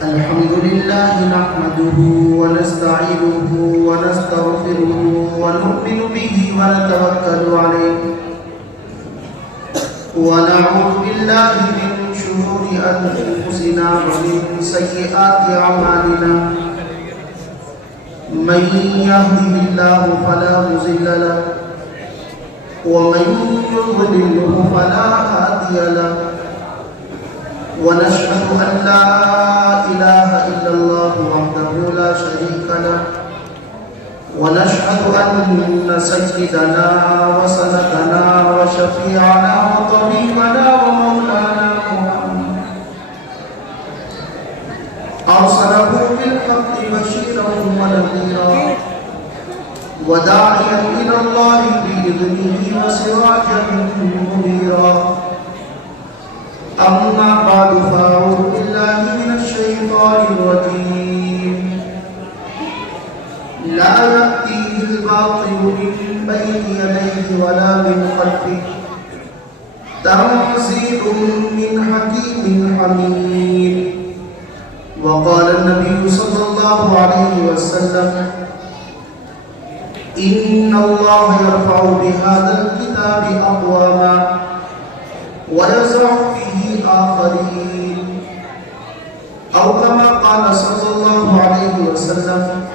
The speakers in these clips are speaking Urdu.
الحمد لله نحمده ونستعينه ونستغفره ونؤمن به ونتوكل عليه ونعوذ بالله من شرور أنفسنا ومن سيئات أعمالنا من يهده الله فلا مضل له ومن يضلله فلا هادي له ونشهد أن لا إله إلا الله وحده لا شريك له ونشهد أن سيدنا وسندنا وشفيعنا وطبيبنا ومولانا محمد أرسله بالحق بشيرا ونذيرا وداعيا إلى الله بإذنه وسراجا منيرا أما بعد فأعوذ بالله من الشيطان الرجيم لا يأتيه الباطل من بين يديه ولا من خلفه تنزيل من حكيم حميد وقال النبي صلى الله عليه وسلم إن الله يرفع بهذا الكتاب أقواما ويزرع فيه آخرين أو كما قال صلى الله عليه وسلم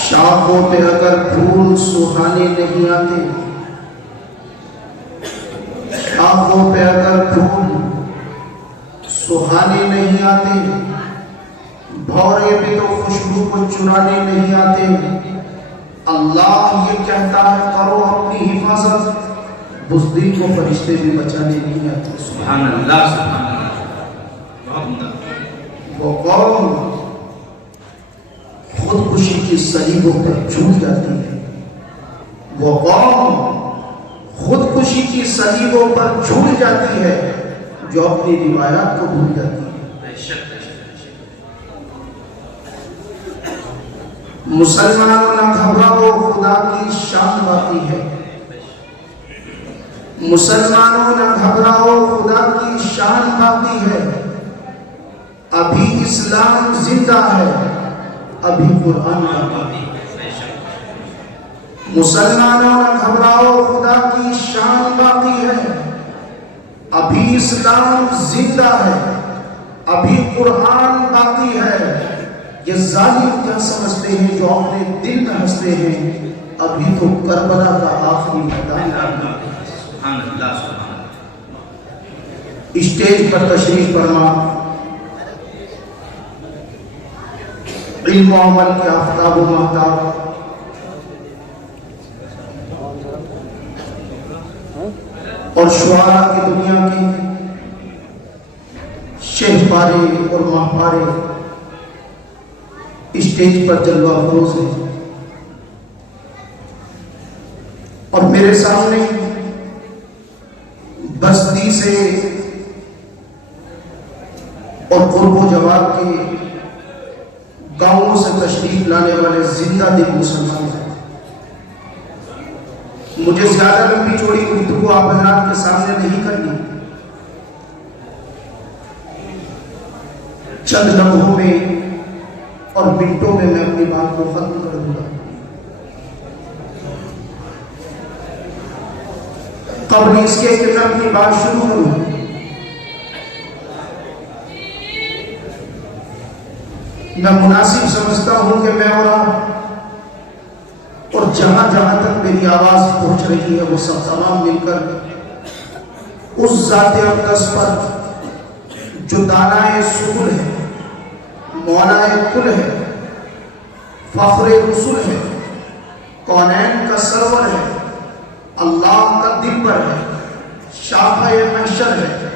شاخوں پہ اگر پھول سہانے نہیں آتے شاخوں پہ اگر پھول سہانے نہیں آتے بھورے بھی تو خوشبو کو چرانے نہیں آتے اللہ یہ کہتا ہے کرو اپنی حفاظت بزدل کو فرشتے بھی بچانے نہیں آتے سبحان اللہ سبحان اللہ بہت عمدہ وہ قوم خودکشی کی صلیبوں پر جھوٹ جاتی ہے وہ قوم خودکشی کی صلیبوں پر جھوٹ جاتی ہے جو اپنی روایات کو بھول جاتی ہے مسلمانوں نہ گھبراؤ خدا کی شان باقی ہے مسلمانوں نہ گھبراؤ خدا کی شان باقی ہے ابھی اسلام زندہ ہے ابھی قرآن باقی ہے مسلمانوں نہ گھبراؤ خدا کی شان باقی ہے ابھی اسلام زندہ ہے ابھی قرآن باقی ہے یہ ظالم کیا سمجھتے ہیں جو اپنے دل میں ہنستے ہیں ابھی تو کربلا کا آخری میدان سبحان اللہ سبحان اللہ اسٹیج پر تشریف فرما علم و عمل کے آفتاب و مہتاب اور شعراء کی دنیا کے شہ پارے اور ماہ پارے اسٹیج پر جلوہ افروز ہے اور میرے سامنے بستی سے اور قرب و جوار کے گاؤں سے تشریف لانے والے زندہ دل مسلمان ہیں مجھے زیادہ لمبی چوڑی گفتگو آپ حضرات کے سامنے نہیں کرنی چند لمحوں میں اور منٹوں میں اپنی بات کو ختم کر دوں گا قبل اس کے کہ میں اپنی بات شروع کروں میں مناسب سمجھتا ہوں کہ میں اور آپ اور جہاں جہاں تک میری آواز پہنچ رہی ہے وہ سب تمام مل کر اس ذات اقدس پر جو دانائے سبل ہے مولانا کل ہے فخر رسول ہے کونین کا سرور ہے اللہ کا دمبر ہے شاخہ محشر ہے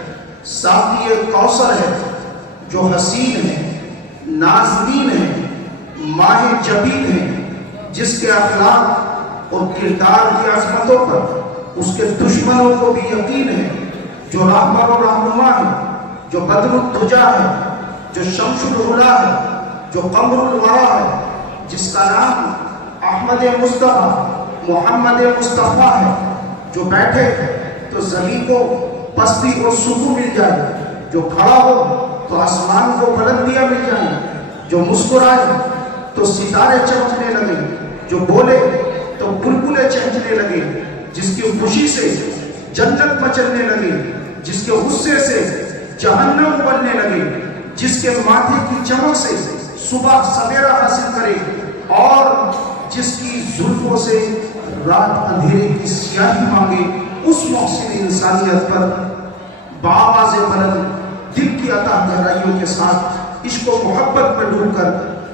ساقی کوثر ہے جو حسین ہے نازنین ہے ماہ جبین ہے جس کے اخلاق اور کردار کی عظمتوں پر اس کے دشمنوں کو بھی یقین ہے جو رہبر و رہنما ہے جو بدر الدجا ہے جو شمس العلا ہے جو قمر الورا ہے جس کا نام احمد مصطفیٰ محمد مصطفیٰ ہے جو بیٹھے تو زمین کو پستی اور سکون مل جائے، جو کھڑا ہو تو آسمان کو بلندیاں مل جائیں، جو مسکرائے تو ستارے چمکنے لگے، جو بولے تو بلبلیں چہکنے لگے، جس کی خوشی سے جنت مچلنے لگے، جس کے غصے سے جہنم بننے لگے، جس کے ماتھے کی چمک سے صبح سویرا حاصل کرے، اور جس کی زلفوں سے رات اندھیرے کی سیاہی مانگے، اس محسن انسانیت پر بآواز بلند دل کی عطا گہرائیوں کے ساتھ عشق و محبت میں ڈوب کر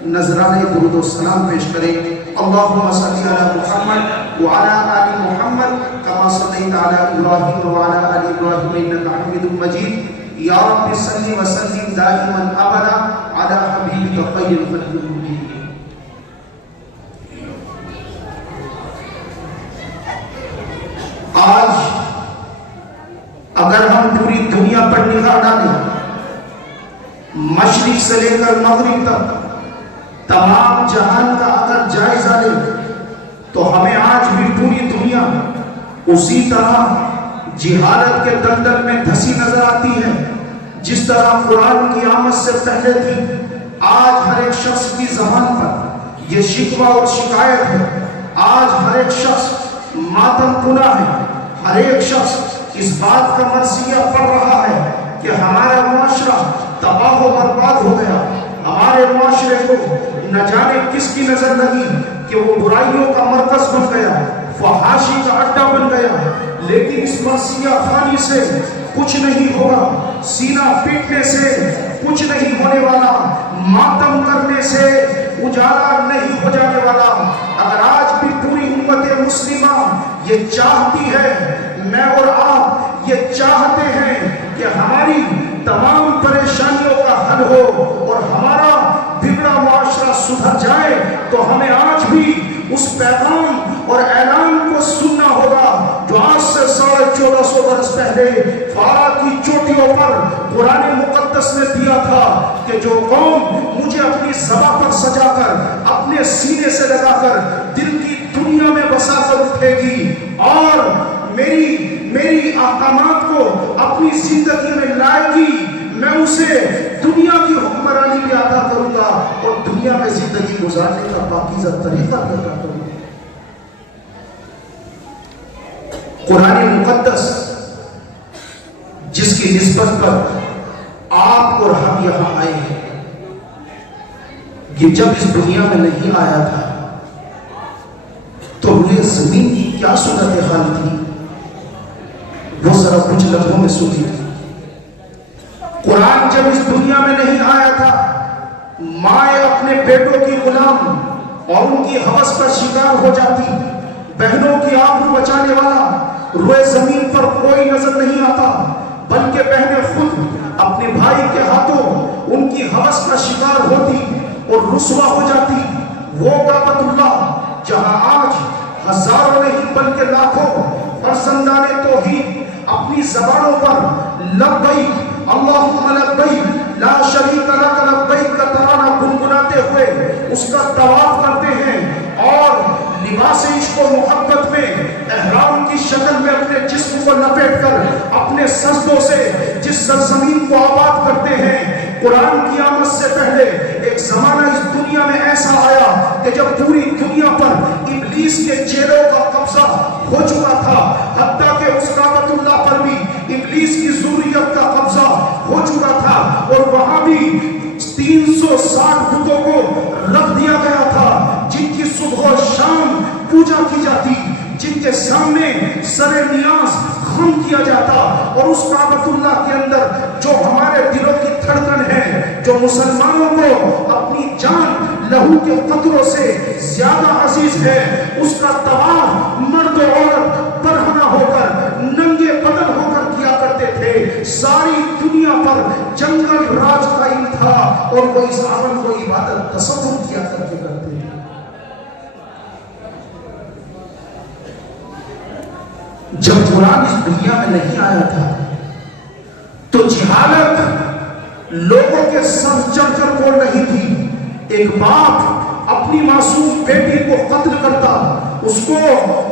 نذرانے درود و سلام پیش کریں۔ اللہم صلی علی محمد وعلی آل محمد کما صلیت علی ابراہیم وعلی آل ابراہیم انک حمید مجید۔ یا رب صلی وسلم دائما ابدا علی حبیبک خیر الخلق کلہم۔ آج اگر ہم پوری دنیا پر نگاہ ڈالیں، مشرق سے لے کر مغرب تک تمام جہان کا اگر جائزہ لیں، تو ہمیں آج بھی پوری دنیا اسی طرح جہالت کے دلدل میں دھسی نظر آتی ہے جس طرح قرآن کی آمد سے پہلے تھی۔ آج ہر ایک شخص کی زبان پر یہ شکوہ اور شکایت ہے، آج ہر ایک شخص ماتم کنا ہے، ہر ایک شخص اس بات کا مرثیہ پڑھ رہا ہے کہ ہمارا معاشرہ تباہ و برباد ہو گیا، ہمارے معاشرے کو نہ جانے کس کی نظر لگی کہ وہ برائیوں کا مرکز بن گیا، فحاشی کا اڈا بن گیا۔ لیکن اس مرثیہ خوانی سے کچھ نہیں ہوگا، سینہ پیٹنے سے کچھ نہیں ہونے والا، ماتم کرنے سے اجالا نہیں ہو جانے والا۔ اگر آج بھی پوری امت مسلمہ یہ چاہتی ہے، میں اور آپ یہ چاہتے ہیں کہ ہماری تمام پریشانیوں کا حل ہو اور ہمارا بگڑا معاشرہ سدھر جائے، تو ہمیں آج بھی اس پیغام اور اعلان کو سننا ہوگا جو آج سے 1450 برس پہلے فارا کی چوٹیوں پر قرآن مقدس نے دیا تھا کہ جو قوم مجھے اپنی زبان پر سجا کر، اپنے سینے سے لگا کر دل کی دنیا میں بسا کر اٹھے گی اور میری احکامات کو اپنی زندگی میں لائے گی، میں اسے دنیا کی حکمرانی بھی عطا کروں گا اور دنیا میں زندگی گزارنے کا پاکیزہ طریقہ بھی عطا کروں گا۔ قرآن مقدس جس کی نسبت پر آپ اور ہم یہاں آئے ہیں، یہ جب اس دنیا میں نہیں آیا تھا تو روئے زمین کی کیا صورتحال تھی، وہ ذرا کچھ لمحوں میں سنی تھی۔ قرآن جب اس دنیا میں نہیں آیا تھا، مائیں اپنے بیٹوں کی غلام اور ان کی ہوس کا شکار ہو جاتی، بہنوں کی آبرو بچانے والا روئے زمین پر کوئی نظر نہیں آتا، بلکہ بہنیں خود اپنے بھائی کے ہاتھوں ان کی ہوس کا شکار ہوتی اور رسوا ہو جاتی۔ وہ کعبۃ اللہ جہاں آج ہزاروں نہیں بلکہ لاکھوں فرزندان توحید اپنی زبانوں پر لبیک اللہم لبیک لا شریک لک لبیک کا ترانہ گنگناتے ہوئے اس کا طواف کرتے ہیں اور لباس عشق و محبت میں احرام کی شکل میں اپنے جسم کو لپیٹ کر اپنے سجدوں سے جس سرزمین کو آباد کرتے ہیں۔ قرآن کی آمد سے پہلے ایک زمانہ اس دنیا میں ایسا آیا کہ جب پوری دنیا پر ابلیس کے چہروں کا قبضہ ہو چکا تھا، حتیٰ کہ اس کعبۃ اللہ پر بھی ابلیس کی ذریت کا قبضہ ہو چکا تھا اور وہاں بھی 360 بتوں کو رکھ دیا گیا تھا جن کی صبح و شام پوجا کی جاتی، جن کے سامنے سر نیاز خم کیا جاتا، اور اس کعبۃ اللہ کے اندر جو ہمارے دلوں کی دھڑکن ہے، جو مسلمانوں کو اپنی جان لہو کے قطروں سے زیادہ عزیز ہے، اس کا طواف مرد و عورت برہنہ ہو کر ننگے بدن ہو کر کیا کرتے تھے۔ ساری دنیا پر جنگل راج قائم تھا اور وہ اس عمل کو عبادت تصور کیا کرتے تھے۔ جب قرآن اس دنیا میں نہیں آیا تھا تو جہالت لوگوں کے سر چڑھ کر بول رہی تھی۔ ایک باپ اپنی معصوم بیٹی کو قتل کرتا، اس کو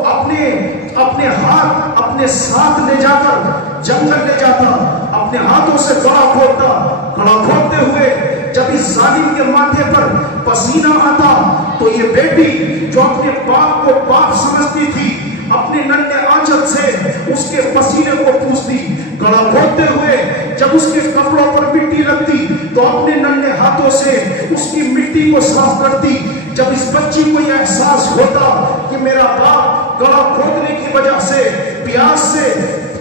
اپنے اپنے ہاتھ اپنے ساتھ لے جا کر جنگل لے جاتا، اپنے ہاتھوں سے گڑھا کھودتا، گڑھا کھودتے ہوئے جب اس ظالم کے ماتھے پر پسینہ آتا تو یہ بیٹی جو اپنے باپ کو باپ سمجھتی تھی اپنے ننھے آنچل سے اس کے پسینے کو پوچھتی، گڑھا کھودتے ہوئے جب اس کے کپڑوں پر مٹی لگتی تو اپنے ننھے ہاتھوں سے اس کی مٹی کو صاف کرتی۔ جب اس بچی کو یہ احساس ہوتا کہ میرا باپ گڑھا کھودنے کی وجہ سے پیاس سے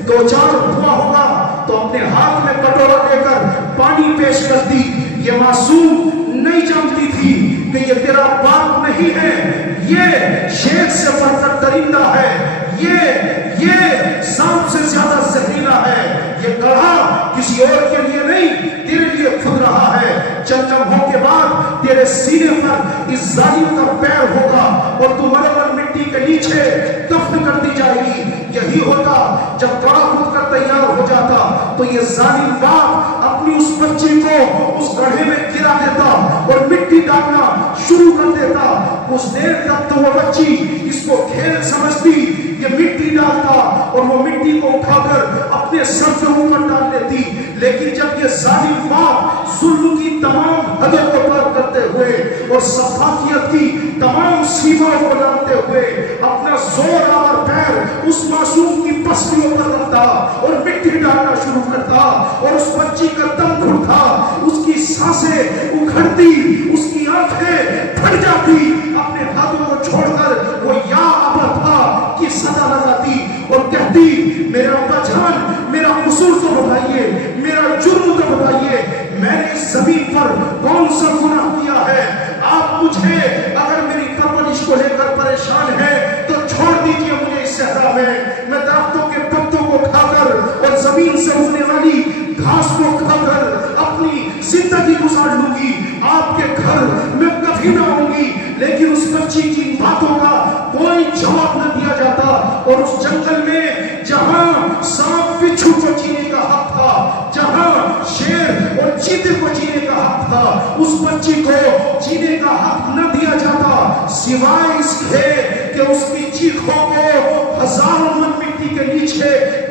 دو چار ہوا ہوگا تو اپنے ہاتھ میں کٹورا لے کر پانی پیش کرتی۔ یہ معصوم نہیں جانتی تھی کہ یہ تیرا باپ نہیں ہے، یہ شیر سے بڑھ کر درندہ ہے، یہ سانپ سے زیادہ زہریلا ہے، یہ گڑھا کسی اور کے لیے نہیں تیرے لیے کھد رہا ہے۔ چند لمحوں کے بعد تیرے سینے پر اس ظالم کا پیر ہوگا اور تو مرمر مٹی کے نیچے دفن کر دی جائے گی۔ یہی ہوتا جب گڑھا کھود کر تیار ہو جاتا تو یہ ظالم باپ اپنی اس بچی کو اس گڑھے میں گرا دیتا اور مٹی ڈالنا شروع کر دیتا۔ کچھ دیر تک تو وہ بچی اس کو کھیل سمجھتی، یہ مٹی ڈالتا اور وہ مٹی کو اٹھا کر اپنے سر کے اوپر ڈال دیتی، لیکن جب یہ ظالم باپ ظلم کی تمام حدوں کو پار کرتے ہوئے اور سفاکیت کی تمام سیماؤں کو لانتے ہوئے اپنا زور آور پیر اس معصوم کی پسلیوں پر رکھتا اور مٹی ڈالنا شروع کرتا اور اس بچی کا دم گھٹتا، اس کی سانسیں اکھڑتی، اس کی آنکھیں پھٹ جاتی، اپنے ہاتھوں کو چھوڑ کر وہ یا ابا تھا کی صدا لگاتی اور کہتی میرا ابا جان میرا قصور تو بتائیے، میرا جرم تو بتائیے، میں نے اس زمین پر کون سا گناہ کیا ہے؟ آپ مجھے اگر میری پرورش کو لے کر پریشان ہیں تو چھوڑ دیجئے مجھے اس صحرا میں درختوں کے پتوں کو کھا کر اور زمین سے اگنے والی گھاس کو کھا کر اپنی زندگی گزار لوں گی، آپ کے گھر میں کبھی نہ ہوں گی۔ لیکن اس بچی کی باتوں کا کوئی جواب نہ دیا جاتا اور اس جنگل میں جہاں سانپ بچھو کو جینے کا حق تھا، جہاں شیر اور چیتے کو جینے کا حق تھا، اس بچی کو جینے کا حق نہ دیا جاتا، سوائے اس کے کہ اس کی چیخوں کو ہزاروں من مٹی کے نیچے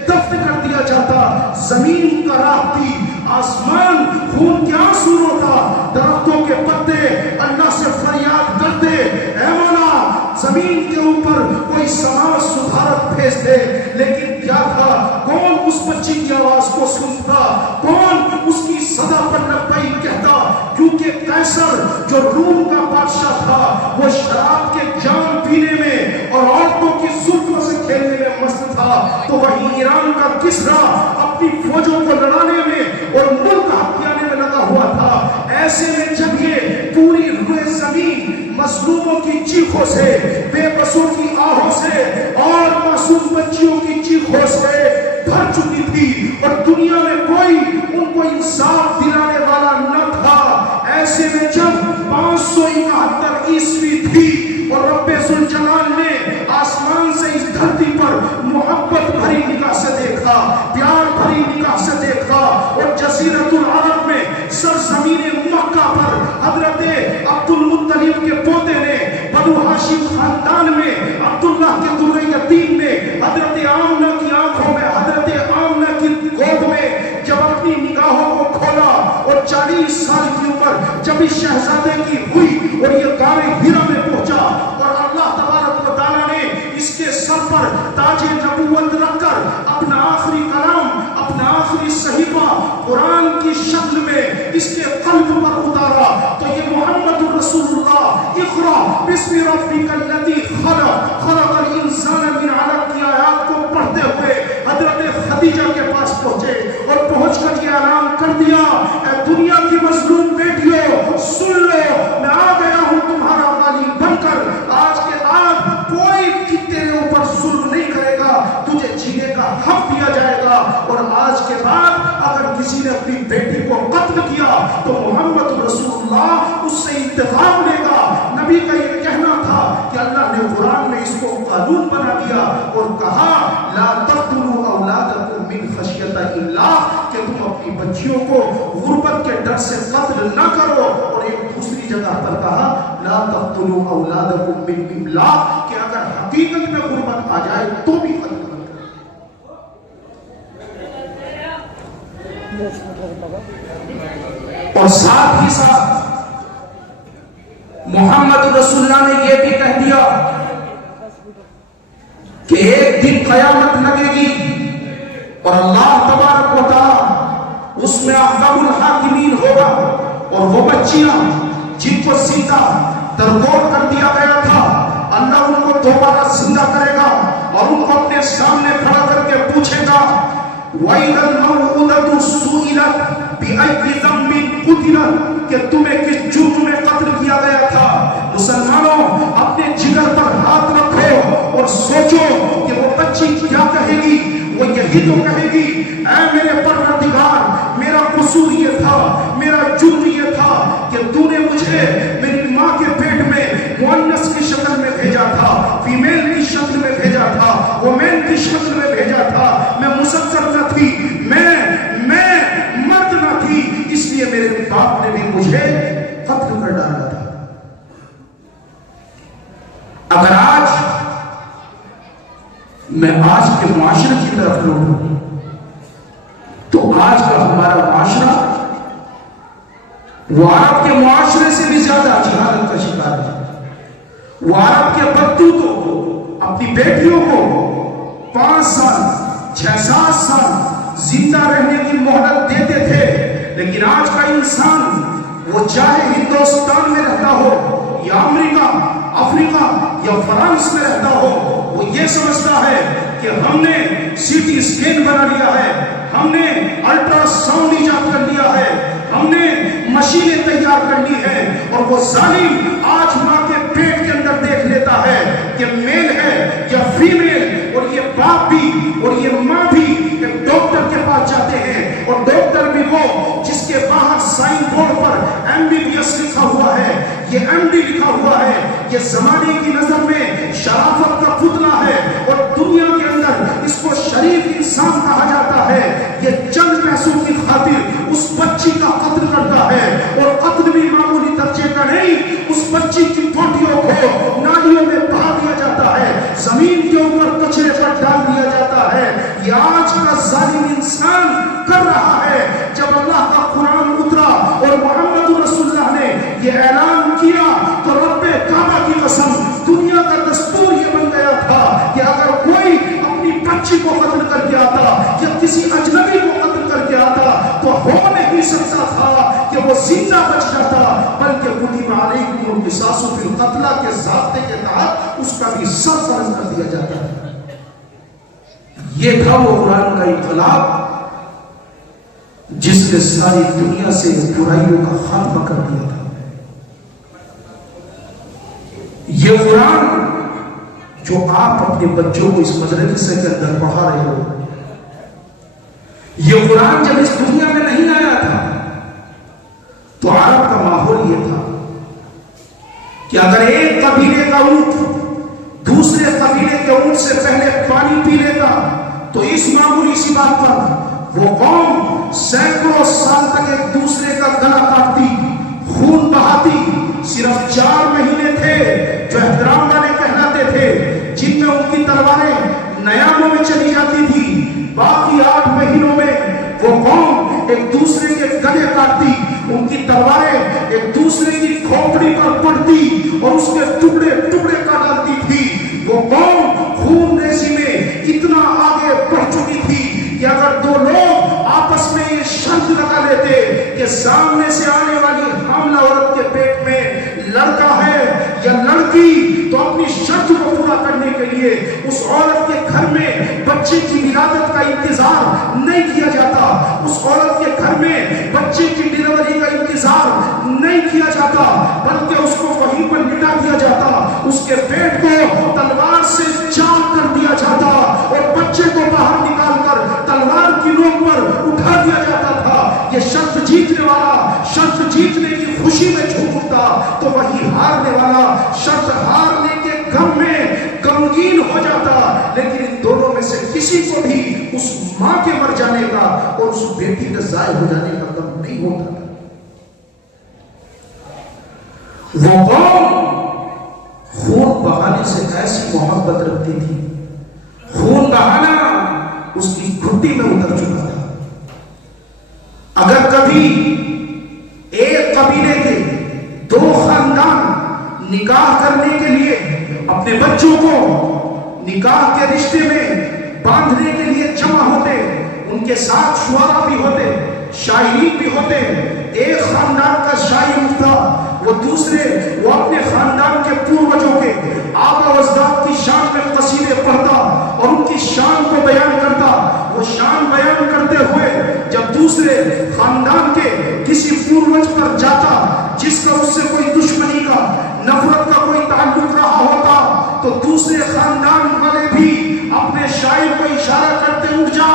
دفن کر دیا جاتا۔ زمین کا راہ تھی، آسمان خون کے آنسو روتا، درختوں کے پتے اللہ سے فریاد کرتے اے مولا زمین کے اوپر کوئی سماج سدھارت بھیج دے، لیکن کیا تھا؟ کون اس بچی کی آواز کو سنتا؟ کون اس کی صدا پر لبیک کہتا؟ کیونکہ قیصر جو روم کا بادشاہ تھا وہ شراب کے جام پینے میں اور عورتوں کی زلفوں سے کھیلنے میں مست تھا، تو وہیں ایران کا کسرا اپنی فوجوں کو لڑانے میں اور ملک ہتھیانے میں لگا ہوا تھا۔ ایسے میں جب یہ پوری روئے زمین مظلوموں کی چیخوں سے، بے بسوں کی آہوں سے اور معصوم بچیوں کی چیخوں سے بھر چکی تھی اور دنیا میں کوئی ان کو انصاف دلانے والا نہ تھا، ایسے میں جب 571 عیسوی تھی اور رب ذوالجلال نے آسمان سے اس دھرتی پر محبت بھری نگاہ سے دیکھا، پیار بھری نگاہ سے دیکھا اور جزیرۃ العرب میں سرزمین مکہ پر حضرت عبد المطلب کے پوتے نے، بنو ہاشم خاندان میں عبداللہ کے در یتیم نے حضرت آمنہ کی آنکھوں میں، حضرت آمنہ کی گود میں جب اپنی نگاہوں کو کھولا اور 40 سال کی عمر جب اس شہزادے کی ہوئی اور یہ غار ہیرا میں پہنچا اور اللہ تبارک و تعالیٰ نے اس کے سر پر تاج نبوت رکھ کر اپنا آخری کلام، اپنا آخری صحیفہ قرآن کی شکل میں اس کے قلب پر اتارا، تو یہ محمد رسول اللہ اقرا بسم ربک الذی خلق خلق الانسان من علق کی آیات کو پڑھتے ہوئے حضرت خدیجہ کے پاس پہنچے اور پہنچ کر یہ اعلان کر دیا اے دنیا کی مظلوم بیٹیوں سن لو، میں آ گیا ہوں تمہارا والی بن کر، آج کے بعد کوئی تیرے اوپر ظلم نہیں کرے گا، تجھے جینے کا حق دیا جائے گا، اور آج کے بعد اگر کسی نے اپنی بیٹی کو قتل کیا تو محمد رسول اللہ اس سے انتقام لے گا۔ نبی کا یہ کہنا تھا کہ اللہ نے قرآن میں اس کو قانون بنا دیا اور کہا لا تقتلوا اولادکم من خشیۃ اللہ، کہ تم اپنی بچیوں کو غربت کے ڈر سے قتل نہ کرو، اور ایک دوسری جگہ پر کہا لا تقتلوا اولادکم من املاق، کہ اگر حقیقت میں غربت آ جائے تو بھی قتل نہ کرے. اور ساتھ ہی ساتھ محمد رسول اللہ نے یہ بھی کہہ دیا کہ ایک دن قیامت لگے گی اور اللہ تبارک و تعالی اس میں احکم الحاکمین ہوگا، اور وہ بچیاں جن کو زندہ درگور کر دیا گیا تھا اللہ ان کو دوبارہ زندہ کرے گا اور ان کو اپنے سامنے کھڑا کر کے پوچھے گا وَإِذَا الْمَوْءُودَةُ سُئِلَتْ بِأَيِّ ذَنبٍ قُتِلَتْ کہ تمہیں کس جرم میں قتل کیا گیا تھا. مسلمانوں اپنے جگر پر ہاتھ رکھو اور سوچو کہ وہ بچی کیا کہے گی. وہ یہی تو کہے گی اے میرے پروردگار میرا قصور یہ تھا، میرا جرم یہ تھا کہ تو نے مجھے میری ماں کے پیٹ میں مؤنث کی شکل میں بھیجا تھا، فیمیل کی شکل میں بھیجا تھا، وومن کی شکل میں بھیجا تھا، میں مذکر نہ تھی، میں مرد نہ تھی، اس لیے میرے باپ نے بھی مجھے قتل کر ڈالا تھا. اگر آج میں آج کے معاشرے کی طرف لوٹوں تو آج کا ہمارا معاشرہ وہ عرب کے معاشرے سے بھی زیادہ جہالت کا شکار ہے. وہ عرب کے بدو کو اپنی بیٹیوں کو 5 سال 6-7 سال زندہ رہنے کی مہلت دیتے تھے، لیکن آج کا انسان وہ چاہے ہندوستان میں رہتا ہو یا امریکہ، افریقہ یا فرانس میں رہتا ہو، وہ یہ سمجھتا ہے کہ ہم نے سی ٹی اسکین بنا لیا ہے، ہم نے الٹرا ساؤنڈ ایجاد کر لیا ہے، ہم نے مشینیں تیار کر لی ہے. اور وہ ظالم آج ماں کے پیٹ کے اندر دیکھ لیتا ہے کہ میل ہے یا فیمیل، اور یہ باپ بھی اور یہ ماں بھی ایک ڈاکٹر کے پاس جاتے ہیں، اور ڈاکٹر بھی وہ جس کے باہر سائن بورڈ پر MBBS لکھا ہوا ہے، یہ MD لکھا ہوا ہے. یہ زمانے کی نظر میں شرافت کا پتلا ہے اور دنیا کے اندر اس کو شریف انسان کہا جاتا ہے. یہ چند پیسوں کی خاطر اس بچی کا قتل کرتا ہے، اور قتل بھی معمولی درجے کا نہیں، اس بچی کی بوٹیوں کو نالیوں میں بہا دیا جاتا ہے، زمین کے اوپر کچرے پر ڈال دیا جاتا ہے. یہ آج کا ظالم انسان کر رہا ہے. جب اللہ کا قرآن اترا اور محمد رسول اللہ نے یہ اعلان کیا تو رب کعبہ کی قسم دنیا کا دستور یہ بن گیا تھا کہ اگر کوئی اپنی بچی کو قتل کر کے آتا یا کسی اجنبی کو قتل کر کے آتا تو ہو نہیں سکتا تھا کہ وہ زندہ بچ جاتا، بلکہ کتب علیکم القصاص فی القتلی کے ضابطے کے تحت اس کا بھی سر فرض کر دیا جاتا ہے. یہ تھا وہ قرآن کا انقلاب جس نے ساری دنیا سے برائیوں کا خاتمہ کر دیا تھا. یہ قرآن جو آپ اپنے بچوں کو اس مدرسے کے اندر پڑھا رہے ہو، یہ قرآن جب اس دنیا میں نہیں آیا تھا تو عرب کا ماحول یہ تھا کہ اگر ایک قبیلے کا اونٹ دوسرے قبیلے کے اونٹ سے پہلے پانی پی لیتا تو اس معمولی سی بات پر وہ قوم سینکڑوں سال تک ایک دوسرے کا گلا کاٹتی، خون بہاتی. صرف 4 مہینے تھے جو احترام والے کہلاتے تھے، جن میں ان کی تلواریں نیاموں میں چلی جاتی تھی. باقی 8 مہینوں میں وہ قوم ایک دوسرے کے گلے کاٹتی، ان کی تلواریں ایک دوسرے کی کھوپڑی پر پڑتی اور اس کے ٹکڑے ٹکڑے کر ڈالتی تھی. وہ قوم خون ریزی میں اتنا آگے بڑھ چکی تھی کہ اگر 2 لوگ آپس میں یہ شرط لگا لیتے کہ سامنے سے آنے والی حاملہ عورت کے پیٹ میں لڑکا ہے یا لڑکی، تو اپنی شرط کو پورا کرنے کے لیے اس عورت کے گھر میں بچے کی ولادت کا انتظار نہیں کیا جاتا، اس عورت کے گھر میں بچے کی ڈیلیوری کا انتظار نہیں کیا جاتا، بلکہ اس کو وہیں پر مٹا دیا جاتا، اس کے پیٹ کو تلوار سے چاک کر دیا جاتا اور بچے کو باہر نکال کر تلوار کی نوک پر اٹھا دیا جاتا تھا. یہ شرط جیتنے والا شرط جیتنے کی خوشی میں جھوم اٹھتا تو وہی ہارنے والا شرط ہارنے کے غم میں غمگین ہو جاتا. لیکن ان دونوں میں سے کسی کو بھی اس ماں کے مر جانے کا اور اس بیٹی کے ضائع ہو جانے کا غم نہیں ہوتا تھا. وہ قوم خون بہانے سے ایسی محبت رکھتی تھی، خون بہانا اس کی گھٹی میں اتر چکا تھا۔ اگر کبھی ایک قبیلے کے دو خاندان نکاح کرنے کے لیے اپنے بچوں کو نکاح کے رشتے میں باندھنے کے لیے جمع ہوتے، ان کے ساتھ شعراء بھی ہوتے، شاعرین بھی ہوتے، ایک خاندان کا شاعر اٹھتا، وہ اپنے خاندان کے پوروجوں کے آبا و اجداد کی شان میں قصیدے پڑھتا اور ان کی شان کو بیان کرتا۔ وہ شان بیان کرتے ہوئے جب دوسرے خاندان کے کسی پوروج پر جاتا جس کا اس سے کوئی دشمنی کا، نفرت کا کوئی تعلق رہا ہوتا، تو دوسرے خاندان والے بھی اپنے شاعر کو اشارہ کرتے اٹھ جا،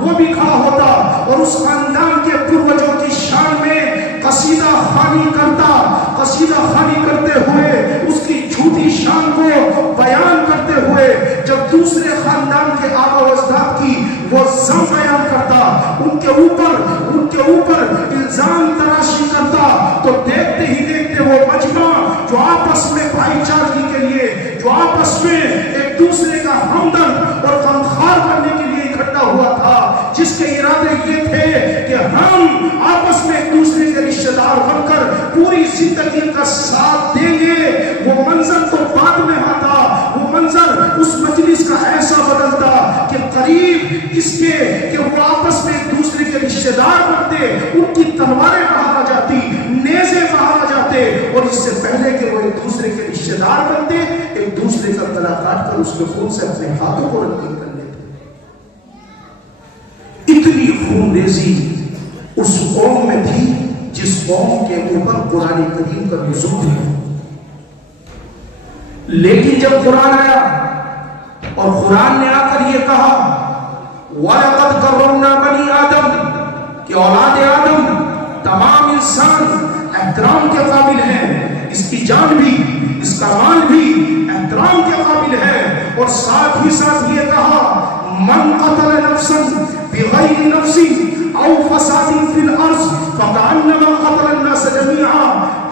وہ بھی کھڑا ہوتا اور اس خاندان کے پوروجوں کی شان میں قصیدہ خوانی کرتا۔ قصیدہ خوانی کرتے ہوئے اس کی جھوٹی شان کو بیان کرتے ہوئے جب دوسرے خاندان کے آبا و اجداد کی وہ ذم بیان کرتا، ان کے اوپر الزام تراشی کرتا، تو دیکھتے ہی دیکھتے وہ مجمع جو آپس میں بھائی چارگی کے لیے، جو آپس میں ایک دوسرے کا ہمدرد اور غمخوار بننے کے لیے اکٹھا ہوا تھا، جس کے ارادے یہ تھے کہ ہم آپس میں ایک دوسرے کے رشتہ دار بن کر پوری زندگی کا ساتھ دیں گے، وہ منظر تو بعد میں آتا، وہ منظر اس مجلس کا ایسا بدلتا کہ قریب اس کے کہ وہ آپس میں ایک دوسرے کے رشتہ دار بنتے، ان کی تلواریں باہر آ جاتی، نیزے باہر آ جاتے، اور اس سے پہلے کہ وہ ایک دوسرے کے رشتہ دار بنتے، ایک دوسرے کا گلا کاٹ کر اس کے خون سے اپنے ہاتھوں کو رنگین کر لیتے۔ اتنی خون ریزی اس قوم میں تھی جس قوم کے اوپر قرآن کریم کا نزول ہے۔ لیکن جب قرآن آیا اور قرآن نے آ کر یہ کہا وَلَقَدْ كَرَّمْنَا بَنِي آدم کہ اولاد آدم تمام انسان احترام کے قابل ہیں، اس کی جان بھی، اس کا مال بھی احترام کے قابل ہے، اور ساتھ ہی ساتھ یہ کہا من قتل نفسا بغیر نفس او فساد فی الارض فکأنما قتل الناس جميعا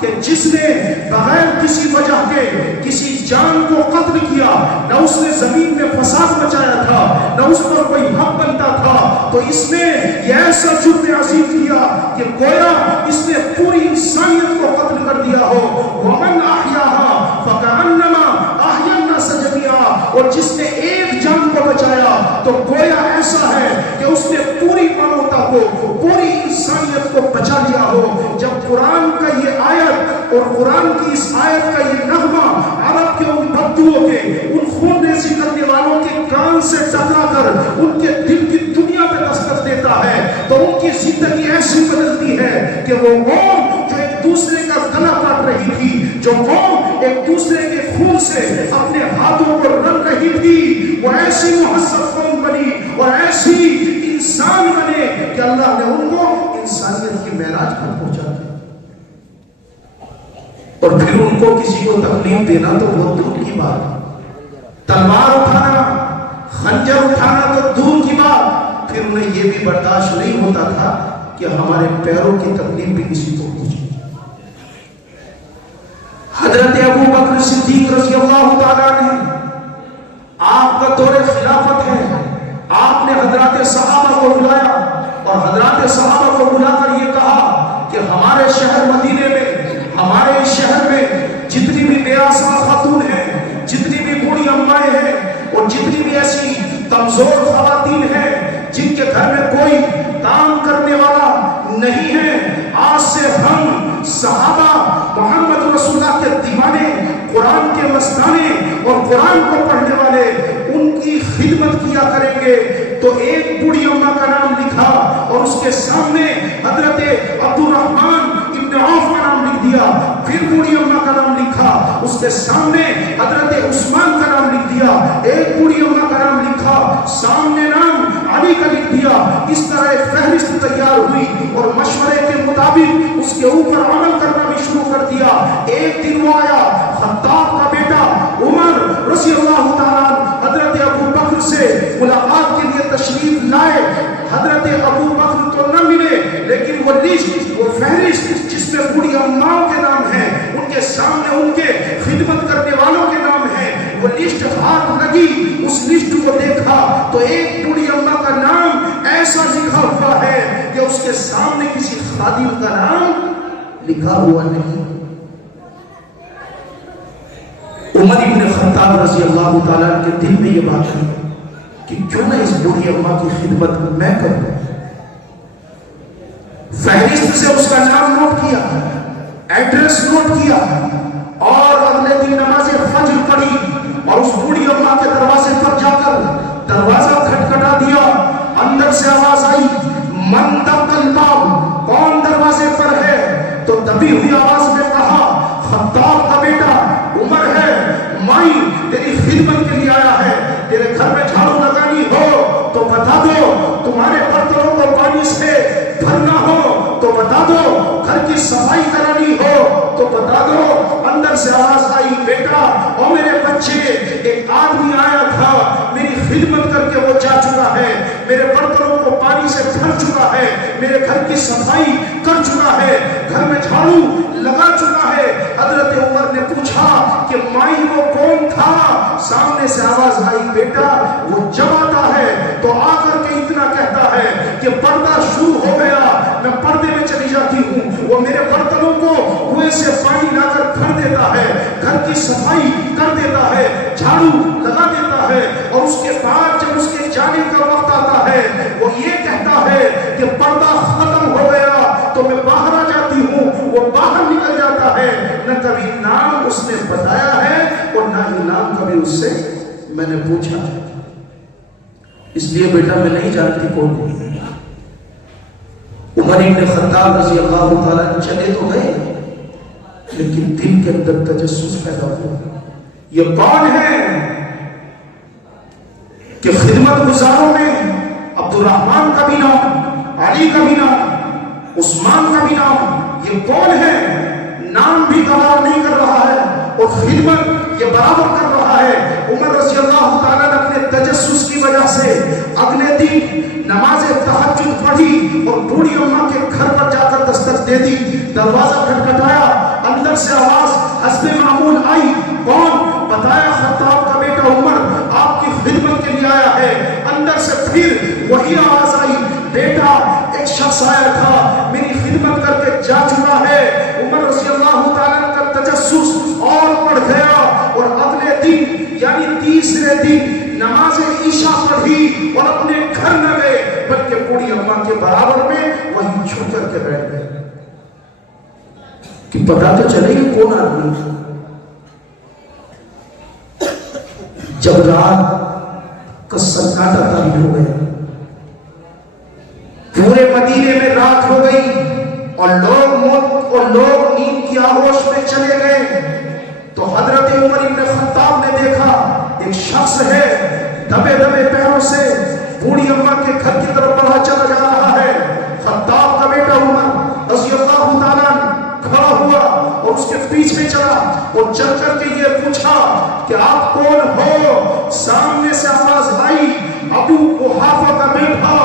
کہ جس نے بغیر کسی وجہ کے کسی جان کو قتل کیا، نہ اس نے زمین میں فساد مچایا تھا، نہ اس پر کوئی حق بنتا تھا، تو اس نے یہ ایسا جرم عظیم کیا کہ گویا اس نے پوری انسانیت کو قتل کر دیا ہو۔ ومن احیاها فکأنما احیا الناس جميعا اور جس نے ایک جان کو بچایا تو گویا ایسا ہے کہ اس نے پوری مانوتا کو، پوری انسانیت کو بچا لیا ہو۔ جب قرآن کا یہ آیت اور قرآن کی اس آیت کا یہ نغمہ عرب کے ان بدوؤں کے، ان خون ریزی کرنے والوں کے کان سے ٹکرا کر ان کے دل کی دنیا پہ دستک دیتا ہے تو ان کی زندگی ایسی بدلتی ہے کہ وہ قوم جو ایک دوسرے کا گلا کاٹ رہی تھی، جو قوم ایک دوسرے کے خون سے اپنے ہاتھوں کو رنگ رہی تھی، وہ ایسی مہذب قوم بنی اور ایسی انسان بنے کہ اللہ نے ان کو انسانیت کی معراج پر پہنچا دیا۔ اور پھر ان کو کسی کو تکلیف دینا تو بہت دور کی بات، تلوار اٹھانا، خنجر اٹھانا تو دور کی بات، پھر انہیں یہ بھی برداشت نہیں ہوتا تھا کہ ہمارے پیروں کی تکلیف بھی کسی کو پہنچے۔ حضرت ابو بکر صدیق رضی اللہ تعالیٰ نے، آپ کا دور خلافت ہے، آپ نے حضرات صحابہ کو بلایا اور حضرات صحابہ کو بلا کر یہ کہا کہ ہمارے شہر مدینے میں، ہمارے شہر میں جتنی بھی بے آسا خاتون ہیں، جتنی بھی بوڑھی امائیں ہیں اور جتنی بھی ایسی کمزور خواتین ہیں جن کے گھر میں کوئی کام کرنے والا نہیں ہے، آج سے ہم صحابہ محمد رسول اللہ کے دیوانے، قرآن کے مستانے اور قرآن کو پڑھنے والے ان کی خدمت کیا کریں گے۔ تو ایک بوڑھی اماں کا نام لکھا اور اس کے سامنے حضرت عبد الرحمن ابن عوف کا نام لکھ دیا، پھر بوڑھی اماں کا نام لکھا، اس کے سامنے حضرت عثمان کا نام لکھ دیا، ایک بوڑھی اماں کا نام لکھا، سامنے نام علی کا لکھ دیا۔ اس طرح ایک فہرست تیار ہوئی اور مشورے کے مطابق اس کے اوپر عمل کرنا بھی شروع کر دیا۔ ایک دن وہ آیا، خطاب کا بیٹا عمر رضی اللہ تعالیٰ حضرت ابو بکر سے ملاقات کے لیے تشریف لائے۔ حضرت ابو بکر تو نہ ملے، لیکن وہ لسٹ، وہ فہرست جس میں بوڑھی اماؤں کے نام ہیں، ان کے سامنے ان کے خدمت کرنے والوں کے نام لگی، اس لسٹ کو دیکھا تو ایک بوڑھی اماں کا نام ایسا لکھا ہوا ہے کہ اس کے سامنے کسی خادم کا نام لکھا ہوا نہیں۔ عمر ابن خطاب رضی اللہ تعالیٰ کے دل میں یہ بات ہے کہ کیوں نہ اس بوڑھی اماں کی خدمت میں کروں۔ فہرست سے اس کا نام نوٹ کیا، ایڈریس نوٹ کیا، اور اگلے دن نماز فجر پڑھی اور اس بوڑھی اماں کے دروازے پر جا کر دروازہ کھٹکھٹا دیا۔ اندر سے آواز آئی، من دق الباب، کون دروازے پر ہے؟ تو دبی ہوئی آواز میں کہا، خطاب کا بیٹا عمر ہے، مائی تیری خدمت کے لیے آیا ہے، تیرے گھر میں جھاڑو لگانی ہو تو بتا دو، تمہارے برتنوں کو پانی سے بھرنا ہو تو بتا دو، گھر کی صفائی کرانی ہو تو بتا دو۔ اندر سے آواز آئی، بیٹا او میرے بچے، ایک آدمی آیا تھا، میری خدمت کر کے وہ جا چکا ہے، میرے برتنوں کو پانی سے بھر چکا ہے، میرے گھر کی صفائی کر چکا ہے، گھر میں جھاڑو لگا چکا ہے۔ حضرت عمر نے پوچھا کہ مائی وہ کون تھا؟ سامنے سے آواز آئی، بیٹا وہ جب آتا ہے تو آ کر کے اتنا کہتا ہے کہ پردہ شروع ہو گیا، میں پردے میں چلی جاتی ہوں، وہ میرے برتنوں کو کنویں سے پانی لا کر بھر دیتا ہے، گھر کی صفائی کر دیتا ہے، جھاڑو لگا دیتا ہے، اور اس کے بعد جب اس کے جانے کا وقت آتا ہے وہ یہ کہتا ہے کہ پردہ ختم ہو گیا تو میں باہر آ جاتی ہوں، وہ باہر نکل جاتا ہے۔ نہ کبھی نام اس نے بتایا ہے اور نہ ہی نام کبھی اس سے میں نے پوچھا، اس لیے بیٹا میں نہیں جانتی کون ہے۔ عمر ابن خطاب رضی اللہ تعالیٰ چلے تو گئے لیکن دل کے اندر تجسس پیدا ہوا، یہ کون ہے کہ خدمت گزاروں میں عبد الرحمن کا بھی نام، علی کا بھی نام، عثمان کا بھی نام، یہ کون ہے؟ نام بھی گوار نہیں کر رہا ہے اور خدمت یہ برابر کر رہا ہے۔ عمر رضی اللہ تعالیٰ نے اپنے تجسس کی وجہ سے اگلے دن نماز تہجد پڑھی اور بوڑھی اماں کے گھر پر جا کر دستک دے دی، دروازہ کھٹکھٹایا، اندر سے آواز حسب معمول آئی، کون؟ بتایا خطاب کا بیٹا عمر آپ کی خدمت کے لیے آیا ہے۔ اندر سے پھر وہی آواز آئی، بیٹا ایک شخص آیا تھا، میری خدمت کر کے جا چکا ہے۔ عمر رضی اللہ تعالیٰ کا تجسس اور بڑھ گیا اور اگلے دن یعنی تیسرے دن نماز عشاء پڑھی اور اپنے گھر نہ گئے بلکہ بوڑھی اماں کے برابر میں وہیں چھپ کر کے بیٹھ گئے کہ پتا تو چلے گا کون آدمی۔ جب رات کا سناٹا تاری ہو گیا، پورے مدینے میں رات ہو گئی اور لوگ نیند کی آغوش میں چلے گئے، تو حضرت عمر ابن خطاب نے دیکھا ایک شخص ہے دبے دبے پیروں سے بوڑھی اماں کے گھر کی طرف بڑھا چلا جا رہا ہے۔ خطاب کا بیٹا عمر رضی اللہ تعالیٰ کھڑا ہوا اور اس کے پیچھے چلا اور چل کر کے یہ پوچھا کہ آپ کون ہو؟ سامنے سے آواز آئی، ابو قحافہ کا بیٹا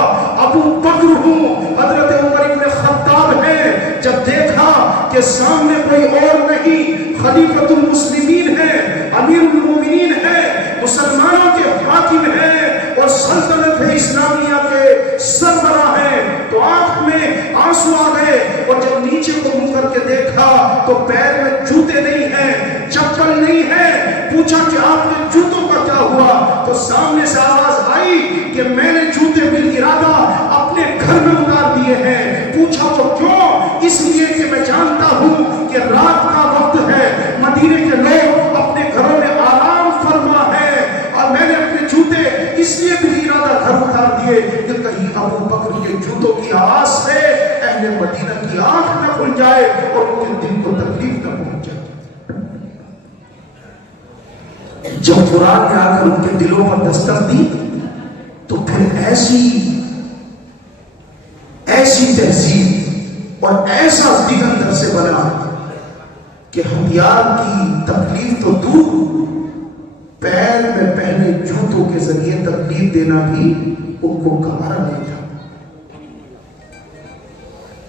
ابو بکر ہوں، حضرت عمر ابن خطاب ہے۔ جب دیکھا کہ سامنے کوئی اور نہیں، خلیفۃ المسلمین ہے، امیر المومنین ہے، مسلمانوں کے حاکم ہیں اور سلطنت اسلامیہ کے سربراہ ہیں، تو آنکھ میں آنسو آ گئے، اور جب نیچے کو منہ کر کے دیکھا تو پیر میں جوتے نہیں ہیں، چپل نہیں ہے۔ پوچھا کہ آپ کے جوتوں کا کیا ہوا؟ تو سامنے سے آواز آئی کہ میں نے جوتے بالارادہ اپنے گھر میں اتار دیے ہیں۔ پوچھا تو کیوں؟ اس لیے کہ میں جانتا ہوں کہ رات کا وقت ہے، مدینے کے لوگ اپنے گھروں میں آرام فرما ہے، اور میں نے اپنے جوتے اس لیے بالارادہ گھر اتار دیے کہ کہیں ابو بکر کے جوتوں کی آواز سے اہل مدینہ کی آنکھ نہ کھل جائے اور ان کے دل کو تکلیف نہ پہنچ جائے۔ جب قرآن نے آ کر ان کے دلوں پر دستک دی تو پھر ایسی تہذیب اور ایسا دل اندر سے بنا کہ ہتھیار کی تکلیف تو دور، پیر میں پہنے جوتوں کے ذریعے تکلیف دینا بھی ان کو گوارا نہیں تھا۔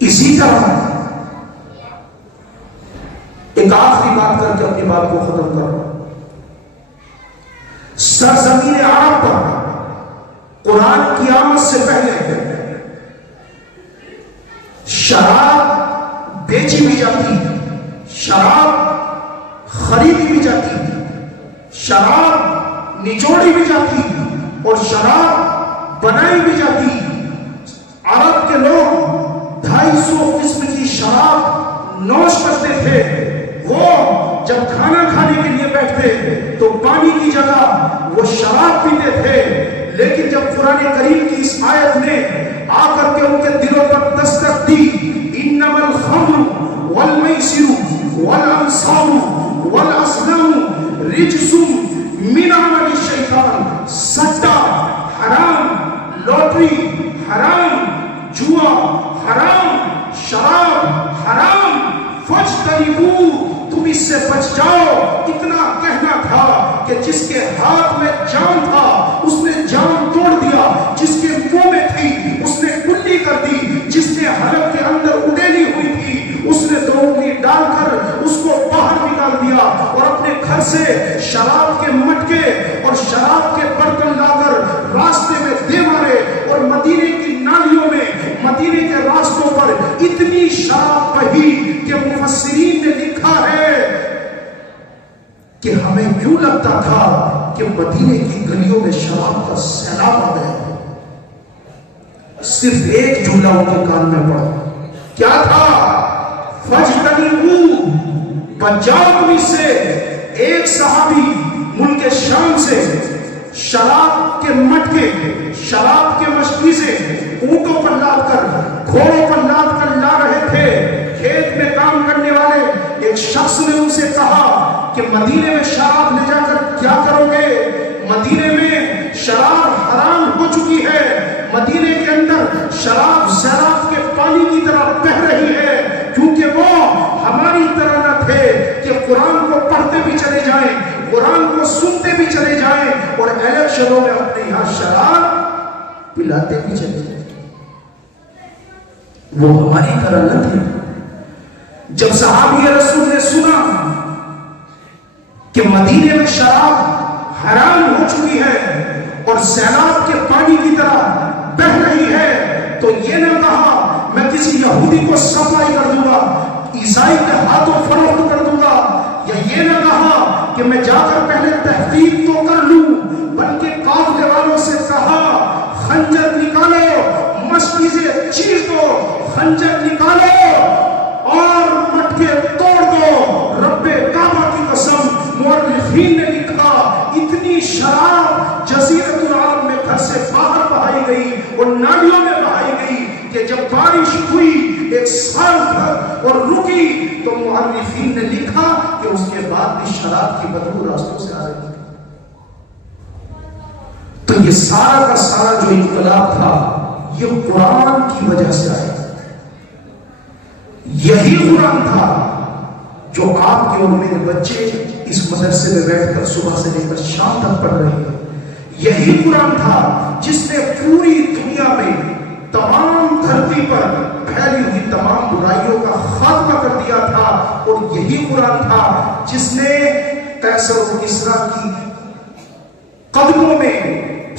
اسی طرح ایک آخری بات کر کے اپنی بات کو ختم کر رہا ہوں۔ سرزمین عرب پر قرآن کی آمد سے پہلے شراب بیچی بھی جاتی، شراب خریدی بھی جاتی، شراب نچوڑی بھی جاتی اور شراب بنائی بھی جاتی۔ عرب کے لوگ 250 قسم کی شراب نوش کرتے تھے۔ وہ جب کھانا کھانے کے لیے بیٹھتے تو پانی کی جگہ وہ شراب پیتے تھے، لیکن جب قرآن کریم کی اس آیت نے آ کر کے ان کے دلوں پر دستک دی، انما الخمر والمیسر والانصاب والازلام رجس من عمل الشیطان، سٹا حرام، لوٹری حرام، جوا حرام، شراب حرام، فاجتنبوہ، تم اس سے بچ جاؤ۔ اتنا کہنا تھا کہ جس کے ہاتھ میں جان تھا اس نے جان توڑ دیا، جس کے منہ میں تھی اس نے کلی کر دی، جس نے حلق کے اندر اڈیلی ہوئی تھی اس نے 2 انگلی ڈال کر اس کو باہر نکال دیا، اور اپنے گھر سے شراب کے مٹکے اور شراب کے برتن لا کر راستے میں دے مارے، اور مدینے کی نالیوں میں، مدینے کے راستوں پر اتنی شراب بہی کہ مفسرین نے لکھا ہے کہ ہمیں یوں لگتا تھا کہ مدینے کی گلیوں میں شراب کا سیلاب آ گیا۔ صرف ایک جملہ ان کے کان میں پڑا، کیا تھا؟ فاجتنبوہ، بچاؤ تم اس سے۔ ایک صحابی ملک شام سے شراب کے مٹکے، شراب کے مشکیزے اونٹوں پر لاد کر، گھوڑوں پر لاد کر لا رہے تھے۔ کھیت میں کام کرنے والے ایک شخص نے ان سے کہا کہ مدینے میں شراب لے جا کر کیا کرو گے؟ مدینے میں شراب حرام ہو چکی ہے، مدینے کے اندر شراب سیلاب کے پانی کی طرح بہہ رہی ہے، کیونکہ وہ ہماری طرح نہ تھے کہ قرآن کو پڑھتے بھی چلے جائیں، قرآن کو سنتے بھی چلے جائیں اور الیکشنوں میں اپنے یہاں شراب پلاتے بھی چلے جائیں۔ وہ ہماری طرح نہ تھے۔ جب صحابی رسول نے سنا کہ مدینے میں شراب حرام ہو چکی ہے اور سیلاب کے پانی کی طرح بہہ رہی ہے، تو یہ نہ کہا میں کسی یہودی کو سپلائی کر دوں گا، عیسائی کے ہاتھوں فروخت کر دوں گا، یا یہ نہ کہا کہ میں جا کر پہلے تحقیق تو کر لوں، بلکہ قافلے والوں سے کہا خنجر نکالو، مشکیزیں چیر دو، خنجر نکالو اور مٹکے توڑ دو۔ رب کعبہ کی قسم، مورخین نے لکھا اتنی شراب جزیرۃ العرب میں گھر سے باہر بہائی گئی اور نالیوں میں بہائی گئی کہ جب بارش ہوئی 1 سال تک اور رکی تو مورخین نے لکھا کہ اس کے بعد بھی شراب کی بدبو راستوں سے آ رہی۔ تو یہ سارا کا سارا جو انقلاب تھا یہ قرآن کی وجہ سے آیا۔ یہی قرآن تھا جو آپ کے اور میرے بچے اس مدرسے میں بیٹھ کر صبح سے لے کر شام تک پڑھ رہے ہیں۔ یہی قرآن تھا جس نے پوری دنیا میں تمام دھرتی پر پھیلی ہوئی تمام برائیوں کا خاتمہ کر دیا تھا، اور یہی قرآن تھا جس نے قیصر و کسریٰ کی قدموں میں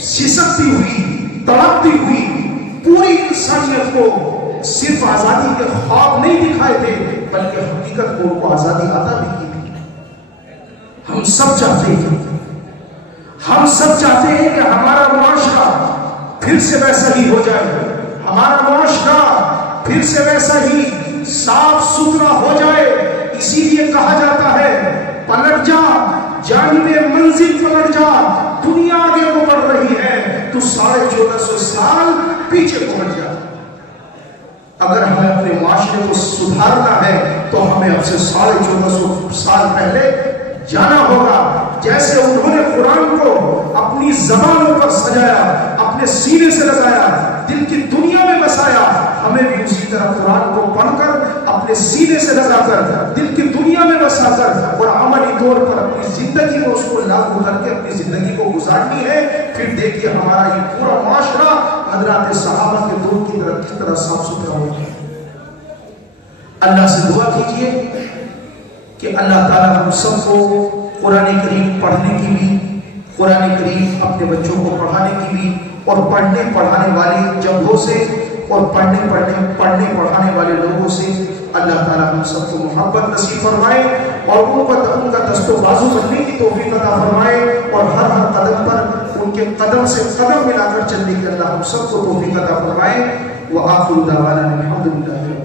سسکتی ہوئی، تڑپتی ہوئی پوری انسانیت کو صرف آزادی کے خواب نہیں دکھائے تھے، بلکہ حقیقت کو ان کو آزادی عطا بھی کی تھی۔ ہم سب چاہتے ہیں، ہم سب چاہتے ہیں کہ ہمارا معاشرہ پھر سے ویسا ہی ہو جائے، ہمارا معاشرہ پھر سے ویسا ہی صاف ستھرا ہو جائے۔ اسی لیے کہا جاتا ہے پلٹ جا جانب منزل، پلٹ جا، دنیا آگے کو بڑھ رہی ہے، تو 1450 سال پیچھے پہنچ جا۔ اگر ہمیں اپنے معاشرے کو سدھارنا ہے تو ہمیں اب سے 1450 سال پہلے جانا ہوگا۔ جیسے انہوں نے قرآن کو اپنی زبانوں پر سجایا، اپنے سینے سے لگایا، دل کی دنیا میں بسایا، ہمیں بھی اسی طرح قرآن کو پڑھ کر اپنے سینے سے لگا کر دل کی دنیا میں بسا کر اور عملی طور پر اپنی زندگی میں اس کو لاگو کر کے اپنی زندگی کو گزارنی ہے۔ پھر دیکھیے ہمارا یہ پورا معاشرہ حضرات صحابہ کے دور کی طرح کس طرح صاف ستھرا ہو گیا۔ اللہ سے دعا کیجئے کہ اللہ تعالیٰ ہم سب کو قرآن کریم پڑھنے کی بھی قرآن کریم اپنے بچوں کو پڑھانے کی بھی اور پڑھنے پڑھانے والے جگہوں سے اور پڑھنے پڑھانے والے لوگوں سے اللہ تعالیٰ ہم سب کو محبت نصیب فرمائے اور ان کا دست و بازو بننے کی توفیق عطا فرمائے اور ہر قدم پر ان کے قدم سے قدم ملا کر چلنے کی اللہ ہم سب کو توفیق عطا فرمائے۔ وآخر دعوانا الحمدللہ۔